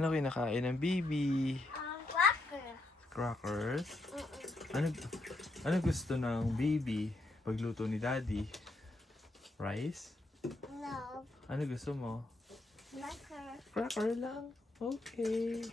Ano kinakain ng baby? Cracker. Crackers? Ano gusto ng baby pagluto ni daddy? Rice? No. Ano gusto mo? Cracker. Cracker lang? Okay.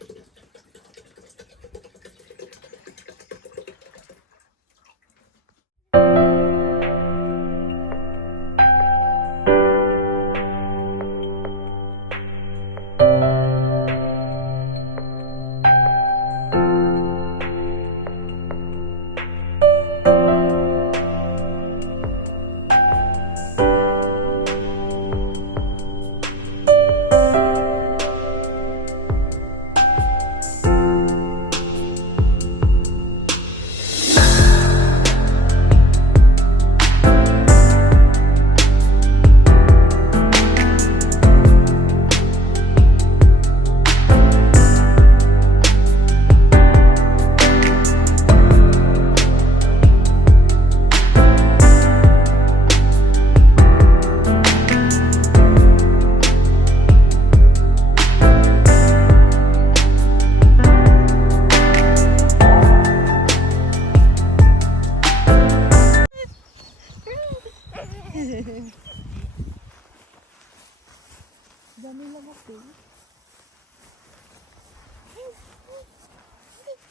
Dami lamok eh.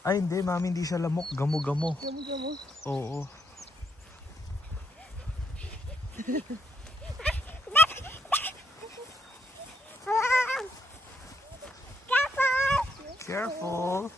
Ay, hindi. Mami, hindi siya lamok. Gamo-gamo. Gamo-gamo. Oo. Careful!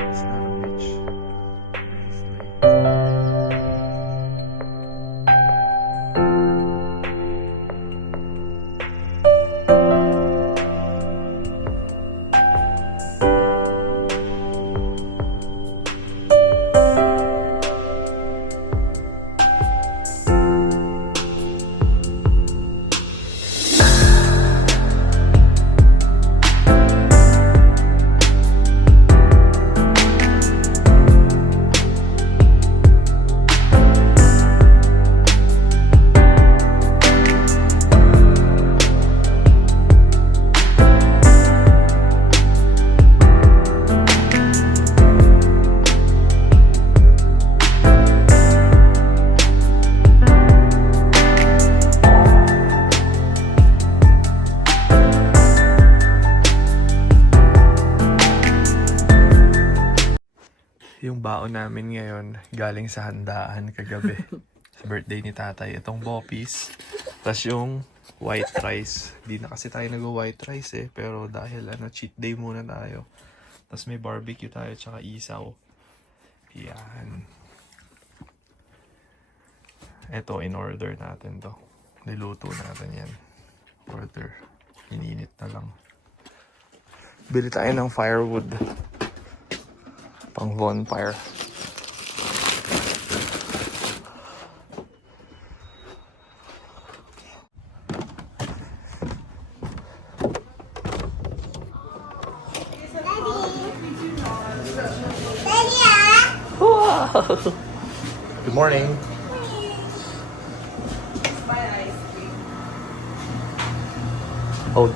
It's not a beach. It's lake. Yung baon namin ngayon galing sa handaan kagabi. Sa birthday ni tatay. Itong boppies. Tapos yung white rice. Di na kasi tayo nag-white rice eh. Pero dahil cheat day muna tayo. Tapos may barbecue tayo tsaka isaw. Yan. Ito, in order natin to. Niluto natin yan. Order. Ininit na lang. Bili tayo ng firewood. Pang bonfire. Wow! Good morning. Oh,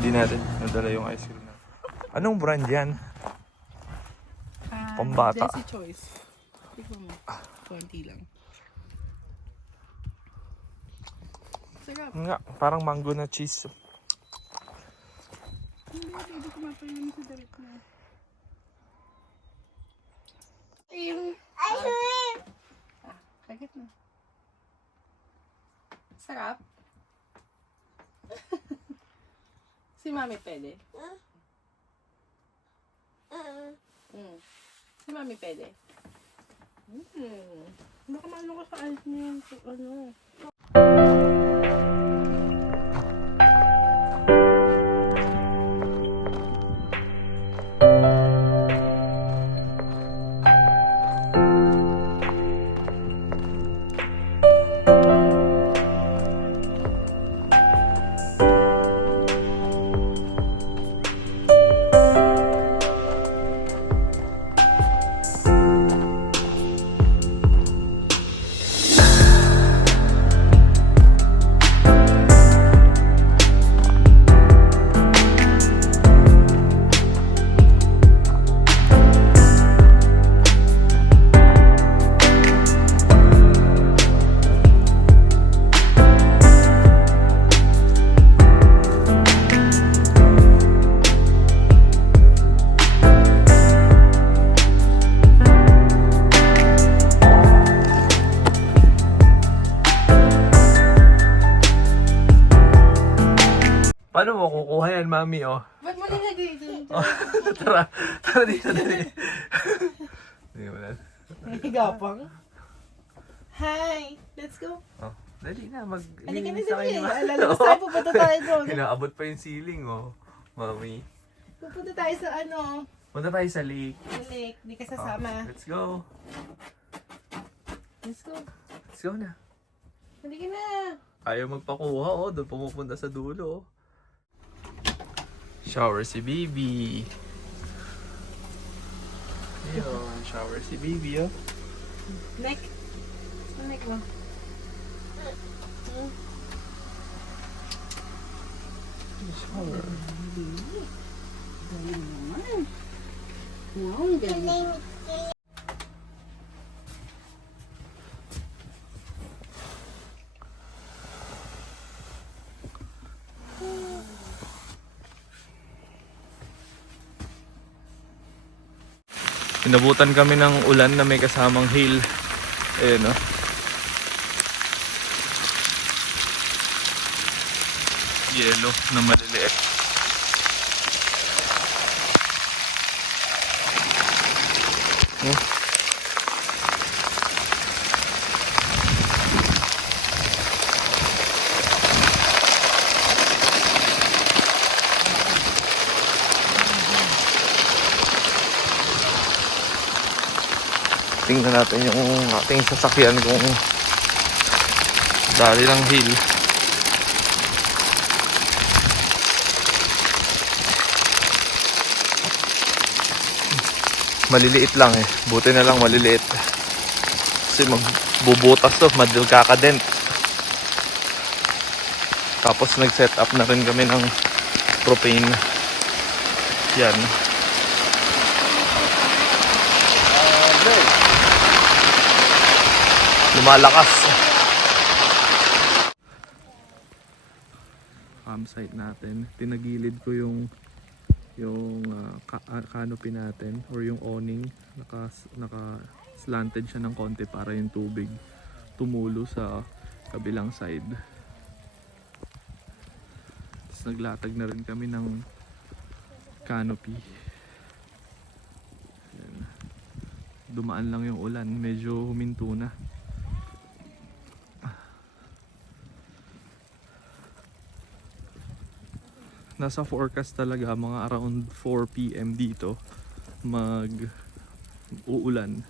di natin nadala yung ice cream na. Anong brand yan? Pambata. Desi Choice. Tignan mo. 20 lang. Sarap. Nga, parang mango na cheese. Hindi ko mapayin sa damit na. Kagit na. Sarap. Si Mami pwede? Si Mami pwede? Baka maano ka sa ice niya. Ano? mo, kukuha yan, mami, oh. Ba't mo nilagay dun? Tara dito, dali. Hindi mo na. Higapang. Hi! Let's go. Oh, dali na, Halika na maglilinis sa dali. kayo. Lalabas tayo, pupunta tayo doon. Inaabot pa yung ceiling, oh. Mami. Pupunta tayo sa ano, Punta tayo sa lake. lake. Di ka Oh, sasama. let's go. Let's go. Let's go na. Halika na. Ayaw magpakuha, oh. Doon pumupunta sa dulo, oh. Shower si baby. Ayun, shower si baby, oh. Neck. Sa neck mo. Shower. Galing naman. Wow, ang galing. Inabutan kami ng ulan na may kasamang hail. Ayun, oh. Yelo na maliliit. Oh. Tingnan natin yung ating sasakyan kung dali ng hill. Maliliit lang eh. Buti na lang maliliit. Kasi magbubutas to, magkakadent. Tapos nag-set up na rin kami ng propane. Yan. Lumalakas. Campsite natin. Tinagilid ko yung canopy natin or yung awning. Naka slanted siya ng konti para yung tubig tumulo sa kabilang side. Tapos naglatag na rin kami ng canopy. Ayan. Dumaan lang yung ulan, medyo huminto na. Nasa forecast talaga mga around 4 PM dito uulan.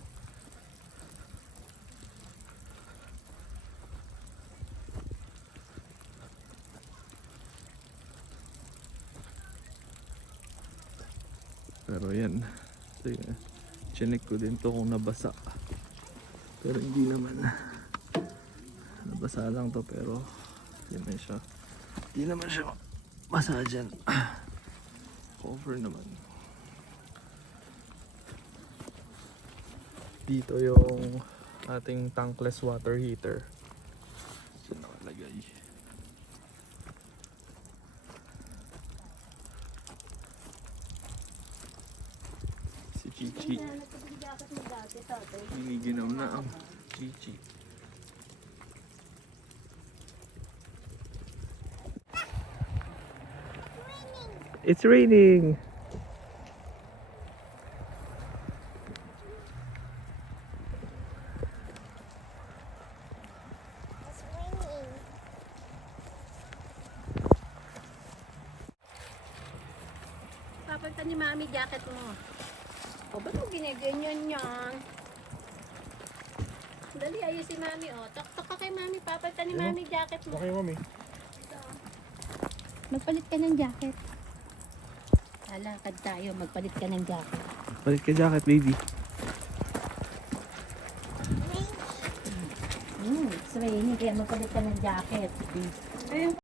Pero yan, chinek ko din to kung nabasa, pero hindi naman. Nabasa lang to pero hindi naman siya basa dyan. Cover naman. Dito yung ating tankless water heater. Diyan nakalagay. Si Chichi. Hiniginom na ang Chichi. It's raining. It's raining. Papalitan ni Mami jacket mo. O, ba't mo ginaganyan yan? Dali, ayos si Mami, o. Tok-tok ka kay Mami. Papalitan ni Mami jacket mo. Okay, mami. Magpalit ka ng jacket. Lalakad tayo, magpalit ka ng jacket. Balik ka jacket, baby. It's raining, kaya magpalit ka ng jacket. Ayun.